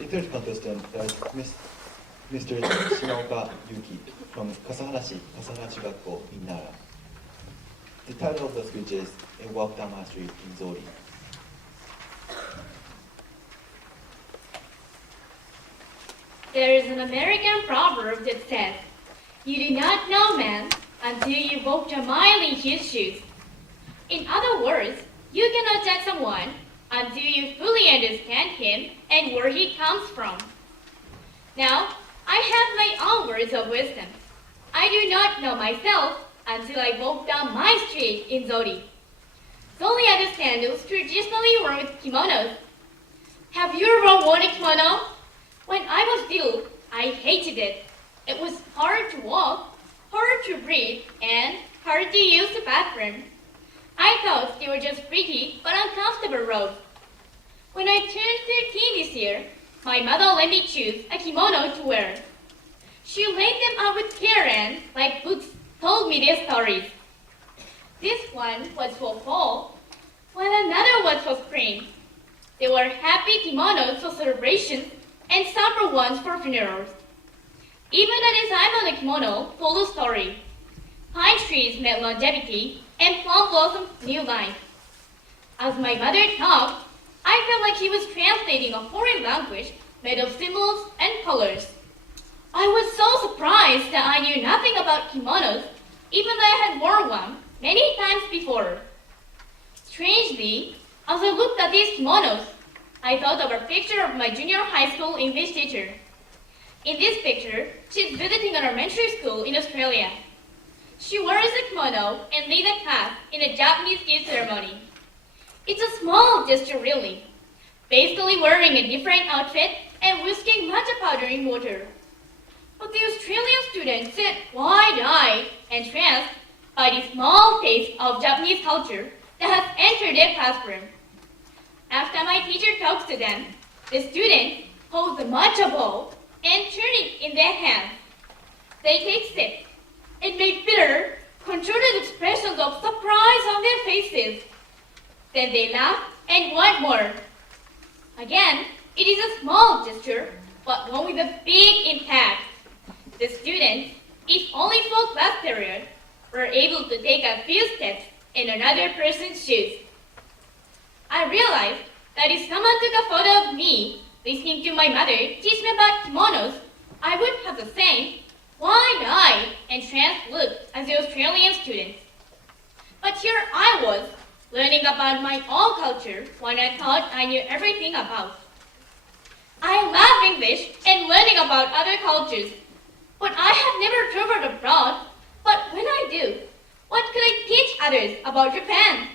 The third contestant is Mr. Shimaoka Yuki from Kasaharashi Gakko in Nara. The title of the speech is A Walk Down My Street in Zori. There is an American proverb that says, "You do not know man until you walk a mile in his shoes." In other words, you cannot judge someone until you fully understand him and where he comes from. Now, I have my own words of wisdom. I do not know myself until I walk down my street in Zori. Zori are the sandals traditionally worn with kimonos. Have you ever worn a kimono? When I was little, I hated it. It was hard to walk, hard to breathe, and hard to use the bathroom. I thought they were just pretty but uncomfortable robes. When I turned 13 this year, my mother let me choose a kimono to wear. She laid them out with care and, like books, told me their stories. This one was for fall, while another was for spring. There were happy kimonos for celebrations and somber ones for funerals. Even the design on the kimono told a story. Pine trees meant longevity, and plum blossoms new life. As my mother talked, I felt like she was translating a foreign language made of symbols and colors. I was so surprised that I knew nothing about kimonos, even though I had worn one many times before. Strangely, as I looked at these kimonos, I thought of a picture of my junior high school English teacher. In this picture, she's visiting an elementary school in Australia. She wears a kimono and leads a class in a Japanese tea ceremony. It's a small gesture really, basically wearing a different outfit and whisking matcha powder in water. But the Australian students sit wide-eyed and entranced by the small taste of Japanese culture that has entered their classroom. After my teacher talks to them, the students hold the matcha bowl and turn it in their hands. They take sips and make bitter, contorted expressions of surprise on their faces. Then they laugh and want more. Again, it is a small gesture, but one with a big impact. The students, if only for class period, were able to take a few steps in another person's shoes. I realized that if someone took a photo of me listening to my mother teach me about kimonos, I would have the same wide-eyed and entranced look as the Australian students. But here I was, learning about my own culture when I thought I knew everything about. I love English and learning about other cultures, but I have never traveled abroad. But when I do, what could I teach others about Japan?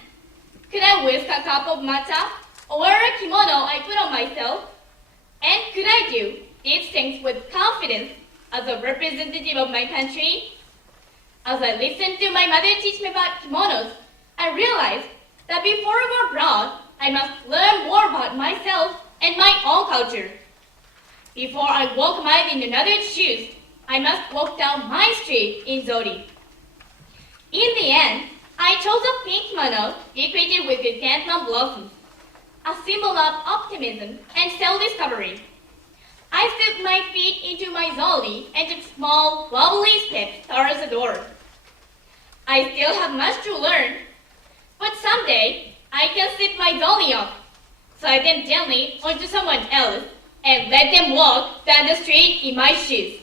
Could I whisk a cup of matcha or wear a kimono I put on myself? And could I do these things with confidence as a representative of my country? As I listened to my mother teach me about kimonos, I realized that before I go abroad, I must learn more about myself and my own culture. Before I walk a mile in another's shoes, I must walk down my street in Zori. In the end, I chose a pink kimono decorated with chrysanthemum blossoms, a symbol of optimism and self-discovery. I stepped my feet into my zoli and took small, wobbly steps towards the door. I still have much to learn, but someday I can slip my zoli off, slide them gently onto someone else, and let them walk down the street in my shoes.